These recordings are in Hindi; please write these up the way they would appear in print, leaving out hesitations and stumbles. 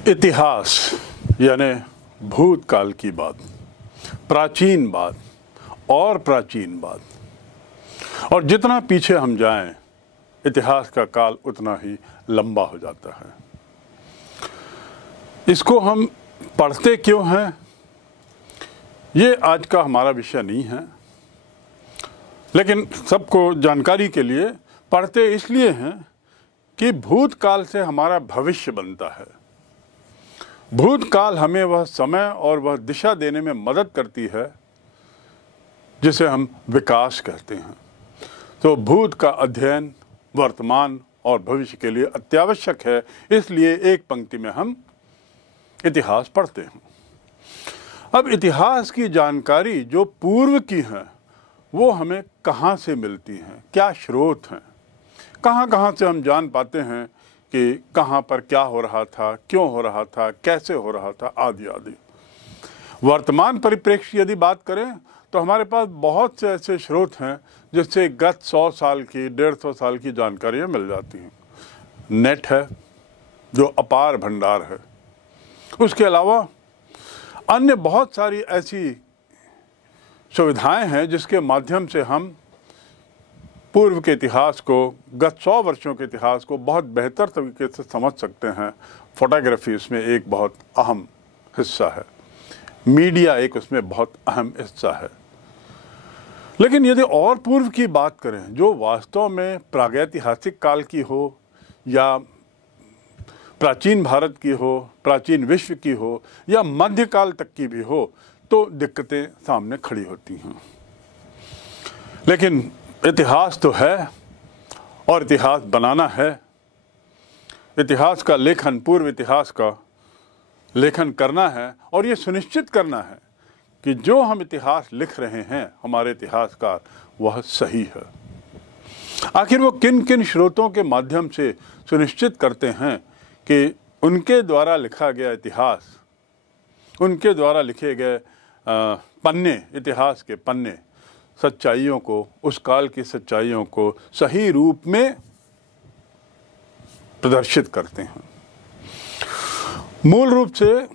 इतिहास यानी भूतकाल की बात, प्राचीन बात और प्राचीन बात, और जितना पीछे हम जाएं इतिहास का काल उतना ही लंबा हो जाता है। इसको हम पढ़ते क्यों हैं, ये आज का हमारा विषय नहीं है, लेकिन सबको जानकारी के लिए पढ़ते इसलिए हैं कि भूतकाल से हमारा भविष्य बनता है। भूतकाल हमें वह समय और वह दिशा देने में मदद करती है जिसे हम विकास कहते हैं। तो भूत का अध्ययन वर्तमान और भविष्य के लिए अत्यावश्यक है, इसलिए एक पंक्ति में हम इतिहास पढ़ते हैं। अब इतिहास की जानकारी जो पूर्व की है वो हमें कहाँ से मिलती हैं, क्या स्रोत हैं, कहाँ से हम जान पाते हैं कि कहाँ पर क्या हो रहा था, क्यों हो रहा था, कैसे हो रहा था, आदि आदि। वर्तमान परिप्रेक्ष्य यदि बात करें तो हमारे पास बहुत से ऐसे स्रोत हैं जिससे गत 100 साल की 150 साल की जानकारियाँ मिल जाती हैं। नेट है जो अपार भंडार है, उसके अलावा अन्य बहुत सारी ऐसी सुविधाएं हैं जिसके माध्यम से हम पूर्व के इतिहास को, गत 100 वर्षों के इतिहास को बहुत बेहतर तरीके से समझ सकते हैं। फोटोग्राफी इसमें एक बहुत अहम हिस्सा है, मीडिया एक उसमें बहुत अहम हिस्सा है। लेकिन यदि और पूर्व की बात करें जो वास्तव में प्रागैतिहासिक काल की हो या प्राचीन भारत की हो, प्राचीन विश्व की हो या मध्यकाल तक की भी हो, तो दिक्कतें सामने खड़ी होती हैं। लेकिन इतिहास तो है और इतिहास बनाना है। इतिहास का लेखन, पूर्व इतिहास का लेखन करना है और ये सुनिश्चित करना है कि जो हम इतिहास लिख रहे हैं, हमारे इतिहासकार, वह सही है। आखिर वो किन किन स्रोतों के माध्यम से सुनिश्चित करते हैं कि उनके द्वारा लिखा गया इतिहास, उनके द्वारा लिखे गए पन्ने, इतिहास के पन्ने सच्चाइयों को, उस काल की सच्चाइयों को सही रूप में प्रदर्शित करते हैं। मूल रूप से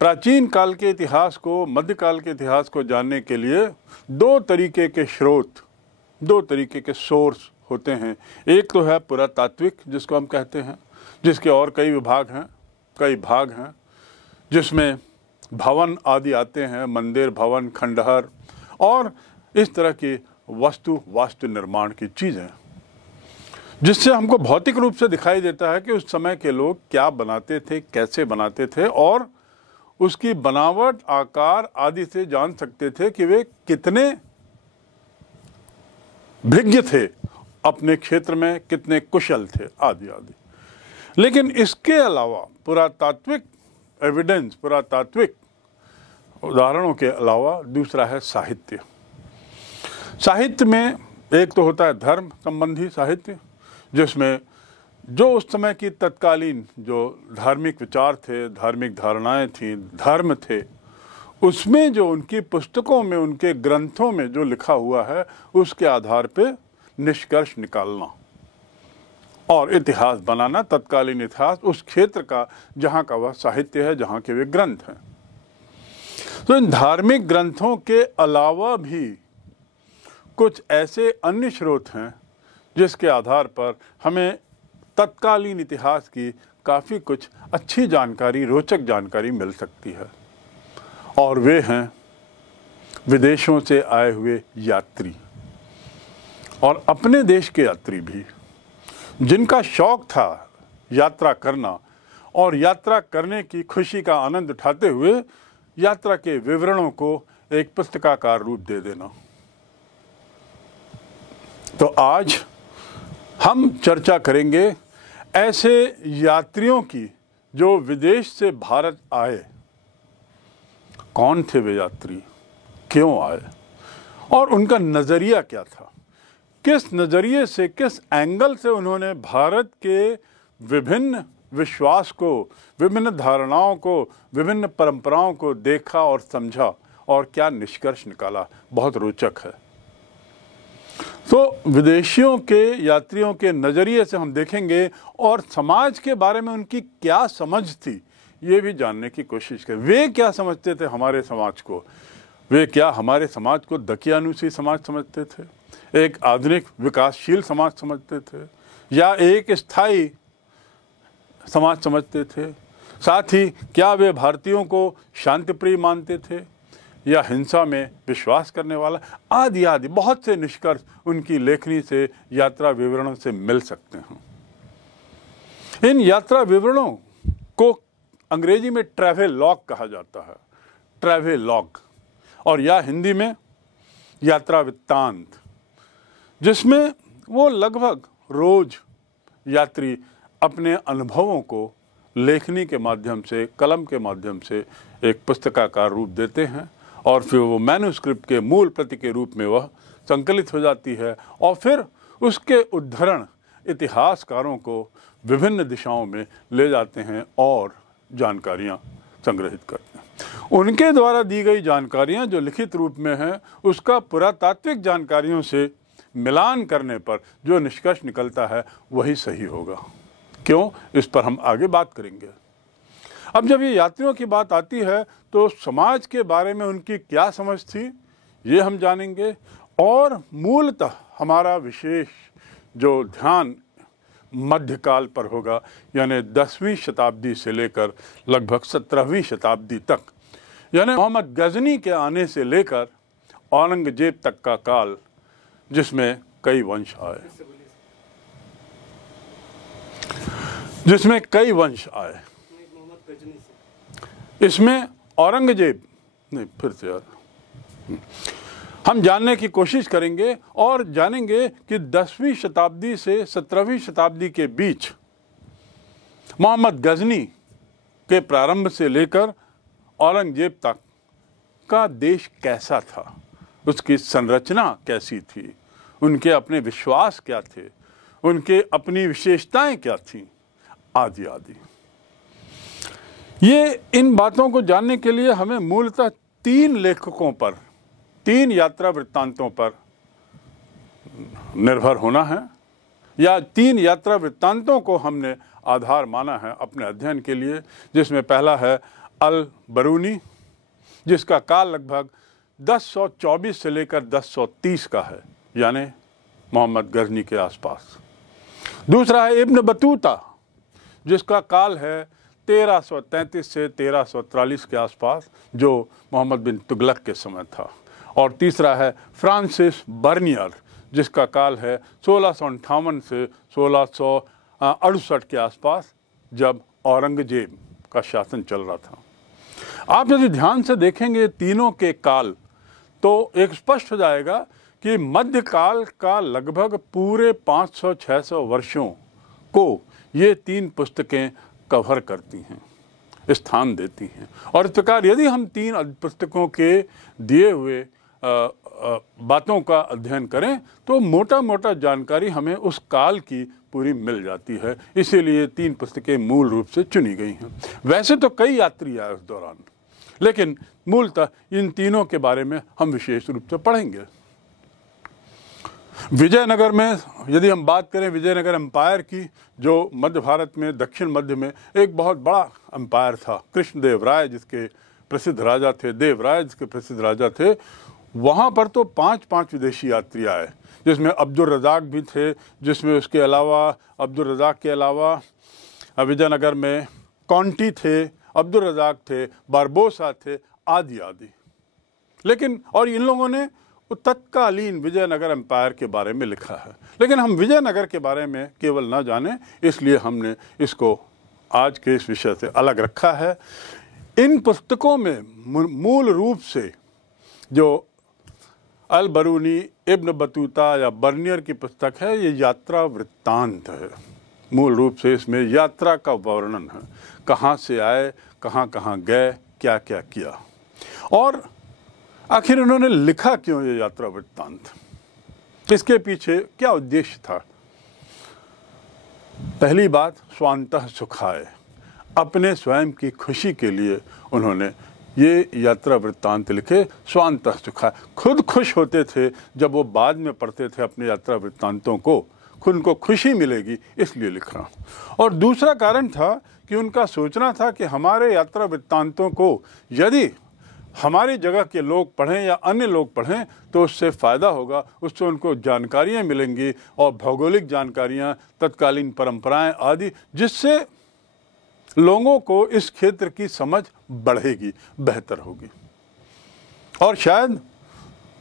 प्राचीन काल के इतिहास को, मध्यकाल के इतिहास को जानने के लिए दो तरीके के स्रोत, दो तरीके के सोर्स होते हैं। एक तो है पुरातात्विक, जिसको हम कहते हैं, जिसके और कई विभाग हैं, कई भाग हैं, जिसमें भवन आदि आते हैं, मंदिर, भवन, खंडहर और इस तरह की वास्तु निर्माण की चीज़ें, जिससे हमको भौतिक रूप से दिखाई देता है कि उस समय के लोग क्या बनाते थे, कैसे बनाते थे, और उसकी बनावट, आकार आदि से जान सकते थे कि वे कितने भिज्ञ थे अपने क्षेत्र में, कितने कुशल थे, आदि आदि। लेकिन इसके अलावा पुरातात्विक एविडेंस, पुरातात्विक उदाहरणों के अलावा दूसरा है साहित्य। साहित्य में एक तो होता है धर्म संबंधी साहित्य, जिसमें जो उस समय की तत्कालीन जो धार्मिक विचार थे, धार्मिक धारणाएं थीं, धर्म थे, उसमें जो उनकी पुस्तकों में, उनके ग्रंथों में जो लिखा हुआ है, उसके आधार पे निष्कर्ष निकालना और इतिहास बनाना, तत्कालीन इतिहास उस क्षेत्र का जहाँ का वह साहित्य है, जहाँ के वे ग्रंथ हैं। तो इन धार्मिक ग्रंथों के अलावा भी कुछ ऐसे अन्य स्रोत हैं जिसके आधार पर हमें तत्कालीन इतिहास की काफ़ी कुछ अच्छी जानकारी, रोचक जानकारी मिल सकती है, और वे हैं विदेशों से आए हुए यात्री और अपने देश के यात्री भी, जिनका शौक था यात्रा करना और यात्रा करने की खुशी का आनंद उठाते हुए यात्रा के विवरणों को एक पुस्तकाकार रूप दे देना। तो आज हम चर्चा करेंगे ऐसे यात्रियों की जो विदेश से भारत आए। कौन थे वे यात्री, क्यों आए और उनका नज़रिया क्या था, किस नज़रिए से, किस एंगल से उन्होंने भारत के विभिन्न विश्वास को, विभिन्न धारणाओं को, विभिन्न परंपराओं को देखा और समझा और क्या निष्कर्ष निकाला। बहुत रोचक है। तो विदेशियों के यात्रियों के नज़रिए से हम देखेंगे और समाज के बारे में उनकी क्या समझ थी ये भी जानने की कोशिश करें। वे क्या समझते थे हमारे समाज को, वे क्या हमारे समाज को दकियानुसी समाज समझते थे, एक आधुनिक विकासशील समाज समझते थे, या एक स्थायी समाज समझते थे। साथ ही क्या वे भारतीयों को शांतिप्रिय मानते थे या हिंसा में विश्वास करने वाला, आदि आदि बहुत से निष्कर्ष उनकी लेखनी से, यात्रा विवरणों से मिल सकते हैं। इन यात्रा विवरणों को अंग्रेजी में ट्रैवल लॉग कहा जाता है, ट्रैवल लॉग, और या हिंदी में यात्रा वृत्तांत, जिसमें वो लगभग रोज यात्री अपने अनुभवों को लेखनी के माध्यम से, कलम के माध्यम से एक पुस्तकाकार रूप देते हैं और फिर वो मैन्युस्क्रिप्ट के मूल प्रति के रूप में वह संकलित हो जाती है और फिर उसके उद्धरण इतिहासकारों को विभिन्न दिशाओं में ले जाते हैं और जानकारियाँ संग्रहित करते हैं। उनके द्वारा दी गई जानकारियाँ जो लिखित रूप में हैं, उसका पुरातात्विक जानकारियों से मिलान करने पर जो निष्कर्ष निकलता है वही सही होगा। क्यों, इस पर हम आगे बात करेंगे। अब जब ये यात्रियों की बात आती है तो समाज के बारे में उनकी क्या समझ थी ये हम जानेंगे, और मूलतः हमारा विशेष जो ध्यान मध्यकाल पर होगा, यानी 10वीं शताब्दी से लेकर लगभग 17वीं शताब्दी तक, यानी मोहम्मद गजनी के आने से लेकर औरंगजेब तक का काल, जिसमें कई वंश आए, इसमें औरंगजेब नहीं, फिर से यार हम जानने की कोशिश करेंगे और जानेंगे कि 10वीं शताब्दी से 17वीं शताब्दी के बीच मोहम्मद गजनी के प्रारंभ से लेकर औरंगजेब तक का देश कैसा था, उसकी संरचना कैसी थी, उनके अपने विश्वास क्या थे, उनके अपनी विशेषताएं क्या थीं, आदि आदि। ये इन बातों को जानने के लिए हमें मूलतः 3 लेखकों पर, 3 यात्रा वृत्तांतों पर निर्भर होना है, या 3 यात्रा वृत्तांतों को हमने आधार माना है अपने अध्ययन के लिए, जिसमें पहला है अल बरूनी, जिसका काल लगभग 1024 से लेकर 1030 का है, यानी मोहम्मद गजनी के आसपास। दूसरा है इब्न बतूता, जिसका काल है 1333 से 1343 के आसपास, जो मोहम्मद बिन तुगलक के समय था। और तीसरा है फ्रांसिस बर्नियर, जिसका काल है 1658 से 1668 के आसपास, जब औरंगजेब का शासन चल रहा था। आप यदि ध्यान से देखेंगे तीनों के काल, तो एक स्पष्ट हो जाएगा कि मध्यकाल का लगभग पूरे 500-600 वर्षों को ये 3 पुस्तकें कवर करती हैं, स्थान देती हैं। और इस प्रकार यदि हम 3 पुस्तकों के दिए हुए बातों का अध्ययन करें तो मोटा मोटा जानकारी हमें उस काल की पूरी मिल जाती है। इसीलिए 3 पुस्तकें मूल रूप से चुनी गई हैं। वैसे तो कई यात्री आए उस दौरान, लेकिन मूलतः इन तीनों के बारे में हम विशेष रूप से पढ़ेंगे। विजयनगर में यदि हम बात करें, विजयनगर एम्पायर की, जो मध्य भारत में, दक्षिण मध्य में एक बहुत बड़ा एम्पायर था। कृष्णदेव राय जिसके प्रसिद्ध राजा थे, देवराय जिसके प्रसिद्ध राजा थे, वहाँ पर तो 5-5 विदेशी यात्री आए, जिसमें अब्दुल रज़ाक भी थे, जिसमें उसके अलावा अब्दुल रज़ाक के अलावा विजयनगर में कॉन्टी थे, अब्दुल रज़ाक थे, बारबोसा थे, आदि आदि। लेकिन और इन लोगों ने तत्कालीन विजयनगर एम्पायर के बारे में लिखा है, लेकिन हम विजयनगर के बारे में केवल ना जाने, इसलिए हमने इसको आज के इस विषय से अलग रखा है। इन पुस्तकों में मूल रूप से जो अल बरूनी, इब्न बतूता या बर्नियर की पुस्तक है, ये यात्रा वृत्तांत है। मूल रूप से इसमें यात्रा का वर्णन है, कहाँ से आए, कहाँ कहाँ गए, क्या क्या किया, और आखिर उन्होंने लिखा क्यों ये यात्रा वृत्तांत, इसके पीछे क्या उद्देश्य था। पहली बात, स्वांतः सुखाय, अपने स्वयं की खुशी के लिए उन्होंने ये यात्रा वृत्तांत लिखे स्वांतः सुखाय। खुद खुश होते थे जब वो बाद में पढ़ते थे अपने यात्रा वृत्तांतों को, खुद उनको खुशी मिलेगी इसलिए लिख रहा हूँ। और दूसरा कारण था कि उनका सोचना था कि हमारे यात्रा वृत्तांतों को यदि हमारी जगह के लोग पढ़ें या अन्य लोग पढ़ें तो उससे फ़ायदा होगा, उससे उनको जानकारियाँ मिलेंगी और भौगोलिक जानकारियाँ, तत्कालीन परंपराएं आदि, जिससे लोगों को इस क्षेत्र की समझ बढ़ेगी, बेहतर होगी। और शायद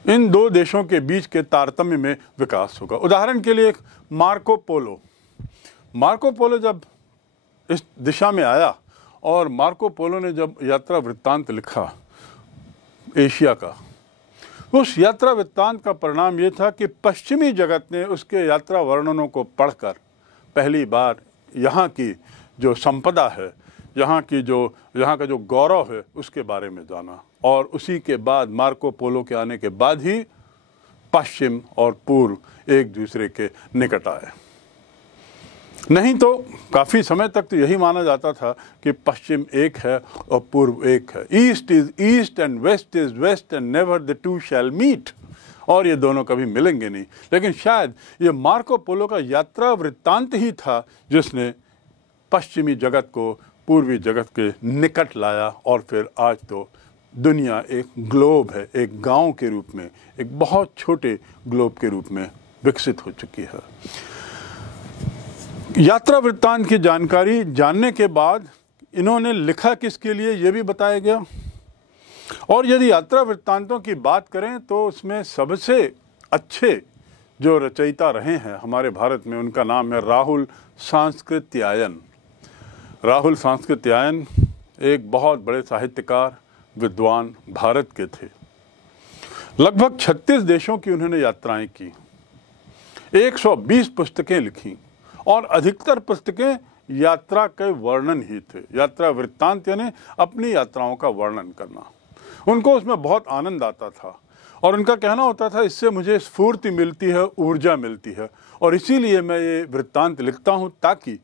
इन दो देशों के बीच के तारतम्य में विकास होगा। उदाहरण के लिए मार्को पोलो जब इस दिशा में आया और मार्को पोलो ने जब यात्रा वृत्तांत लिखा एशिया का, उस यात्रा वृत्तांत का परिणाम ये था कि पश्चिमी जगत ने उसके यात्रा वर्णनों को पढ़कर पहली बार यहाँ की जो संपदा है, यहाँ का जो गौरव है उसके बारे में जाना। और उसी के बाद मार्को पोलो के आने के बाद ही पश्चिम और पूर्व एक दूसरे के निकट आए। नहीं तो काफ़ी समय तक तो यही माना जाता था कि पश्चिम एक है और पूर्व एक है। East is east and west is west and never the two shall meet, और ये दोनों कभी मिलेंगे नहीं। लेकिन शायद ये मार्को पोलो का यात्रा वृत्तांत ही था जिसने पश्चिमी जगत को पूर्वी जगत के निकट लाया, और फिर आज तो दुनिया एक ग्लोब है, एक गांव के रूप में, एक बहुत छोटे ग्लोब के रूप में विकसित हो चुकी है। यात्रा वृत्तांत की जानकारी जानने के बाद इन्होंने लिखा किसके लिए ये भी बताया गया। और यदि यात्रा वृत्तांतों की बात करें तो उसमें सबसे अच्छे जो रचयिता रहे हैं हमारे भारत में, उनका नाम है राहुल सांस्कृत्यायन। राहुल सांस्कृत्यायन एक बहुत बड़े साहित्यकार, विद्वान भारत के थे। लगभग 36 देशों की उन्होंने यात्राएं की, 120 पुस्तकें लिखी, और अधिकतर पुस्तकें यात्रा के वर्णन ही थे। यात्रा वृत्तांत यानी अपनी यात्राओं का वर्णन करना। उनको उसमें बहुत आनंद आता था और उनका कहना होता था, इससे मुझे स्फूर्ति मिलती है, ऊर्जा मिलती है, और इसीलिए मैं ये वृत्तांत लिखता हूँ ताकि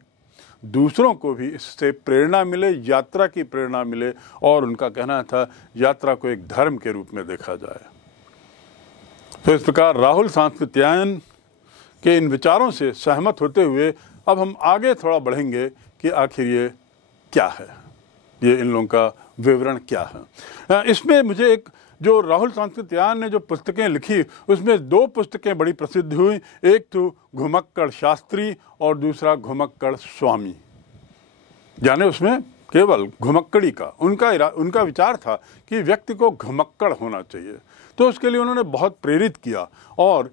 दूसरों को भी इससे प्रेरणा मिले, यात्रा की प्रेरणा मिले। और उनका कहना था यात्रा को एक धर्म के रूप में देखा जाए। तो इस प्रकार राहुल सांस्कृत्यायन के इन विचारों से सहमत होते हुए अब हम आगे थोड़ा बढ़ेंगे कि आखिर ये क्या है, ये इन लोगों का विवरण क्या है। इसमें मुझे एक जो राहुल सांस्कृत्यायन ने जो पुस्तकें लिखी उसमें 2 पुस्तकें बड़ी प्रसिद्ध हुई। एक तो घुमक्कड़ शास्त्री और दूसरा घुमक्कड़ स्वामी। यानी उसमें केवल घुमक्कड़ी का उनका विचार था कि व्यक्ति को घुमक्कड़ होना चाहिए। तो उसके लिए उन्होंने बहुत प्रेरित किया, और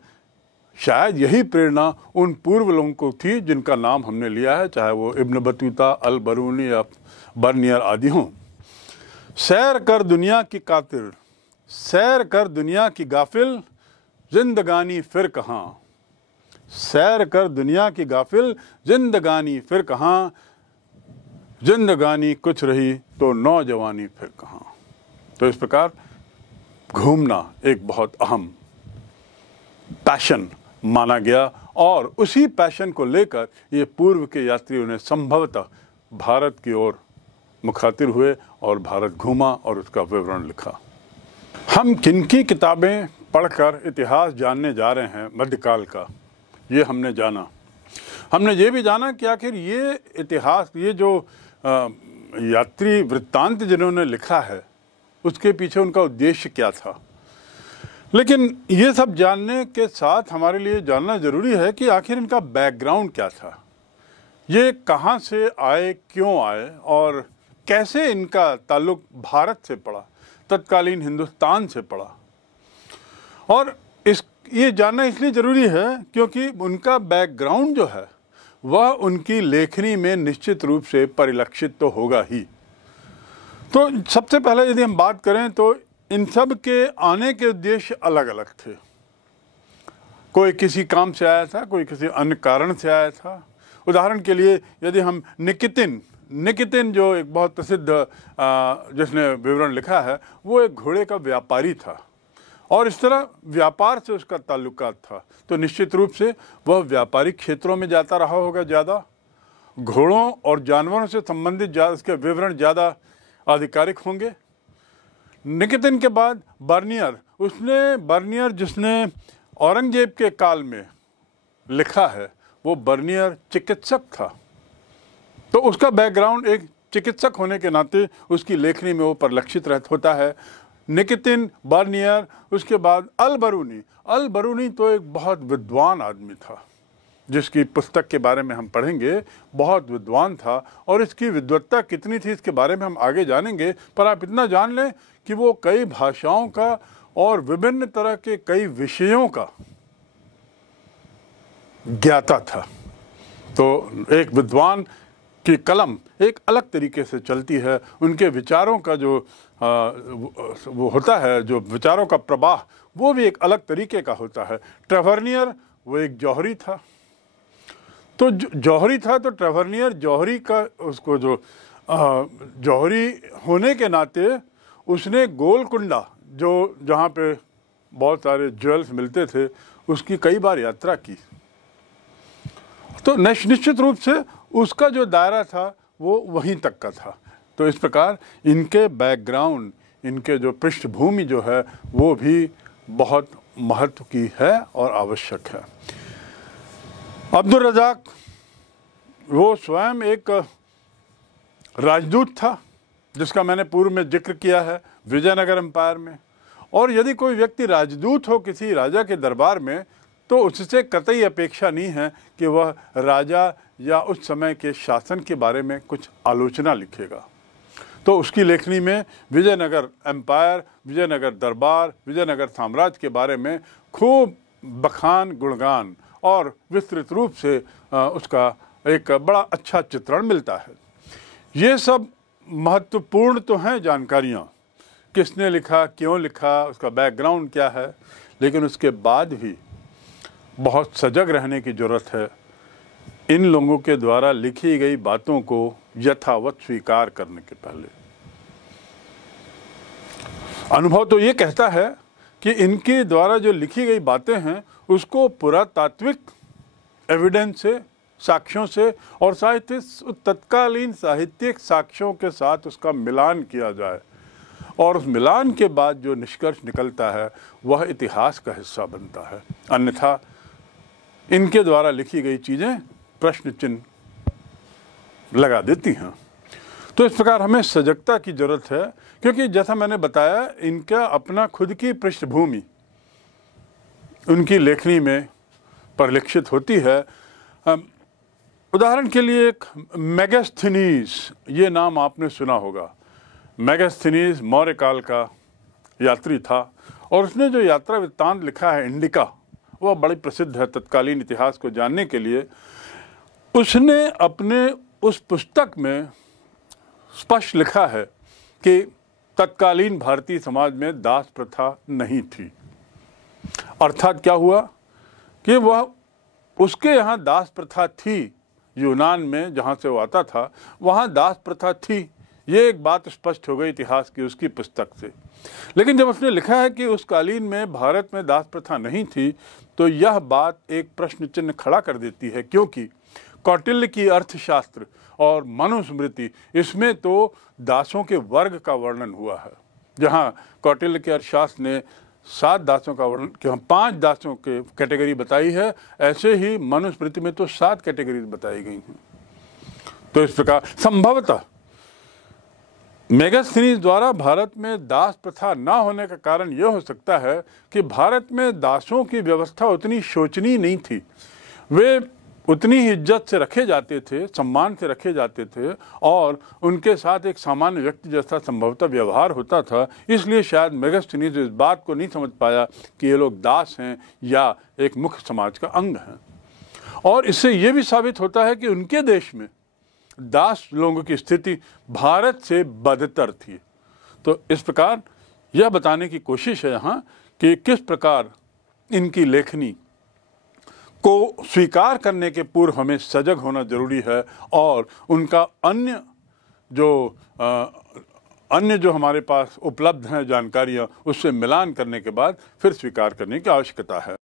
शायद यही प्रेरणा उन पूर्व लोगों को थी जिनका नाम हमने लिया है, चाहे वो इब्न बतूता, अल बरूनी या बर्नियर आदि हों। सैर कर दुनिया की कातिल, सैर कर दुनिया की गाफिल, जिंदगानी फिर कहाँ। सैर कर दुनिया की गाफिल, जिंदगानी फिर कहाँ। जिंदगानी कुछ रही तो नौजवानी फिर कहाँ। तो इस प्रकार घूमना एक बहुत अहम पैशन माना गया, और उसी पैशन को लेकर ये पूर्व के यात्रियों ने संभवतः भारत की ओर मुखातिर हुए और भारत घूमा और उसका विवरण लिखा। हम किनकी किताबें पढ़कर इतिहास जानने जा रहे हैं मध्यकाल का, ये हमने जाना। हमने ये भी जाना कि आखिर ये इतिहास, ये जो यात्री वृत्तांत जिन्होंने लिखा है उसके पीछे उनका उद्देश्य क्या था। लेकिन ये सब जानने के साथ हमारे लिए जानना ज़रूरी है कि आखिर इनका बैकग्राउंड क्या था, ये कहाँ से आए, क्यों आए, और कैसे इनका ताल्लुक भारत से पड़ा, तत्कालीन हिंदुस्तान से पड़ा। और ये जानना इसलिए ज़रूरी है क्योंकि उनका बैकग्राउंड जो है वह उनकी लेखनी में निश्चित रूप से परिलक्षित तो होगा ही। तो सबसे पहले यदि हम बात करें तो इन सब के आने के उद्देश्य अलग अलग थे। कोई किसी काम से आया था, कोई किसी अन्य कारण से आया था। उदाहरण के लिए यदि हम निकितिन जो एक बहुत प्रसिद्ध जिसने विवरण लिखा है, वो एक घोड़े का व्यापारी था और इस तरह व्यापार से उसका ताल्लुकात था। तो निश्चित रूप से वह व्यापारिक क्षेत्रों में जाता रहा होगा, ज़्यादा घोड़ों और जानवरों से संबंधित उसके विवरण ज़्यादा आधिकारिक होंगे। निकितिन के बाद बर्नियर जिसने औरंगजेब के काल में लिखा है, वो बर्नियर चिकित्सक था, तो उसका बैकग्राउंड एक चिकित्सक होने के नाते उसकी लेखनी में वो परिलक्षित होता है। निकितिन, बर्नियर, उसके बाद अल बरूनी तो एक बहुत विद्वान आदमी था, जिसकी पुस्तक के बारे में हम पढ़ेंगे, बहुत विद्वान था, और इसकी विद्वत्ता कितनी थी इसके बारे में हम आगे जानेंगे। पर आप इतना जान लें कि वो कई भाषाओं का और विभिन्न तरह के कई विषयों का ज्ञाता था। तो एक विद्वान की कलम एक अलग तरीके से चलती है, उनके विचारों का जो वो होता है, जो विचारों का प्रवाह, वो भी एक अलग तरीके का होता है। ट्रेवर्नियर वो एक जौहरी था, तो ट्रेवर्नियर जौहरी का, उसको जो जौहरी होने के नाते उसने गोलकुंडा, जो जहाँ पे बहुत सारे ज्वेल्स मिलते थे, उसकी कई बार यात्रा की। तो निश्चित रूप से उसका जो दायरा था वो वहीं तक का था। तो इस प्रकार इनके बैकग्राउंड, इनके जो पृष्ठभूमि जो है वो भी बहुत महत्व की है और आवश्यक है। अब्दुल रज़ाक वो स्वयं एक राजदूत था, जिसका मैंने पूर्व में जिक्र किया है विजयनगर एम्पायर में। और यदि कोई व्यक्ति राजदूत हो किसी राजा के दरबार में, तो उससे कतई अपेक्षा नहीं है कि वह राजा या उस समय के शासन के बारे में कुछ आलोचना लिखेगा। तो उसकी लेखनी में विजयनगर एम्पायर, विजयनगर दरबार, विजयनगर साम्राज्य के बारे में खूब बखान, गुणगान और विस्तृत रूप से उसका एक बड़ा अच्छा चित्रण मिलता है। ये सब महत्वपूर्ण तो हैं जानकारियाँ, किसने लिखा, क्यों लिखा, उसका बैकग्राउंड क्या है, लेकिन उसके बाद भी बहुत सजग रहने की ज़रूरत है इन लोगों के द्वारा लिखी गई बातों को यथावत स्वीकार करने के पहले। अनुभव तो ये कहता है कि इनके द्वारा जो लिखी गई बातें हैं उसको पुरातात्विक एविडेंस से, साक्ष्यों से और तत्कालीन साहित्यिक साक्ष्यों के साथ उसका मिलान किया जाए, और उस मिलान के बाद जो निष्कर्ष निकलता है वह इतिहास का हिस्सा बनता है। अन्यथा इनके द्वारा लिखी गई चीज़ें प्रश्न चिन्ह लगा देती हैं। तो इस प्रकार हमें सजगता की ज़रूरत है, क्योंकि जैसा मैंने बताया इनका अपना खुद की पृष्ठभूमि उनकी लेखनी में परिलक्षित होती है। उदाहरण के लिए एक मेगास्थनीज, ये नाम आपने सुना होगा। मेगास्थनीज मौर्य काल का यात्री था, और उसने जो यात्रा वृत्तांत लिखा है इंडिका, वह बड़ी प्रसिद्ध है तत्कालीन इतिहास को जानने के लिए। उसने अपने उस पुस्तक में स्पष्ट लिखा है कि तत्कालीन भारतीय समाज में दास प्रथा नहीं थी। अर्थात क्या हुआ कि वह उसके यहाँ दास प्रथा थी, यूनान में जहाँ से वो आता था वहाँ दास प्रथा थी, ये एक बात स्पष्ट हो गई इतिहास की उसकी पुस्तक से। लेकिन जब उसने लिखा है कि उस कालीन में भारत में दास प्रथा नहीं थी, तो यह बात एक प्रश्न चिन्ह खड़ा कर देती है, क्योंकि कौटिल्य की अर्थशास्त्र और मनुस्मृति, इसमें तो दासों के वर्ग का वर्णन हुआ है। जहाँ कौटिल्य के अर्थशास्त्र ने 7 दासों का वर्णन किया, 5 दासों के कैटेगरी बताई है, ऐसे ही मनुस्मृति में तो 7 कैटेगरीज बताई गई हैं। तो इस प्रकार संभवतः मेगास्थनीज द्वारा भारत में दास प्रथा न होने का कारण यह हो सकता है कि भारत में दासों की व्यवस्था उतनी शोचनीय नहीं थी। वे उतनी ही इज्जत से रखे जाते थे, सम्मान से रखे जाते थे, और उनके साथ एक सामान्य व्यक्ति जैसा संभवतः व्यवहार होता था। इसलिए शायद मेगास्थनीज इस बात को नहीं समझ पाया कि ये लोग दास हैं या एक मुख्य समाज का अंग हैं। और इससे ये भी साबित होता है कि उनके देश में दास लोगों की स्थिति भारत से बदतर थी। तो इस प्रकार यह बताने की कोशिश है यहाँ कि किस प्रकार इनकी लेखनी को स्वीकार करने के पूर्व हमें सजग होना जरूरी है, और उनका अन्य जो हमारे पास उपलब्ध हैं जानकारियाँ, उससे मिलान करने के बाद फिर स्वीकार करने की आवश्यकता है।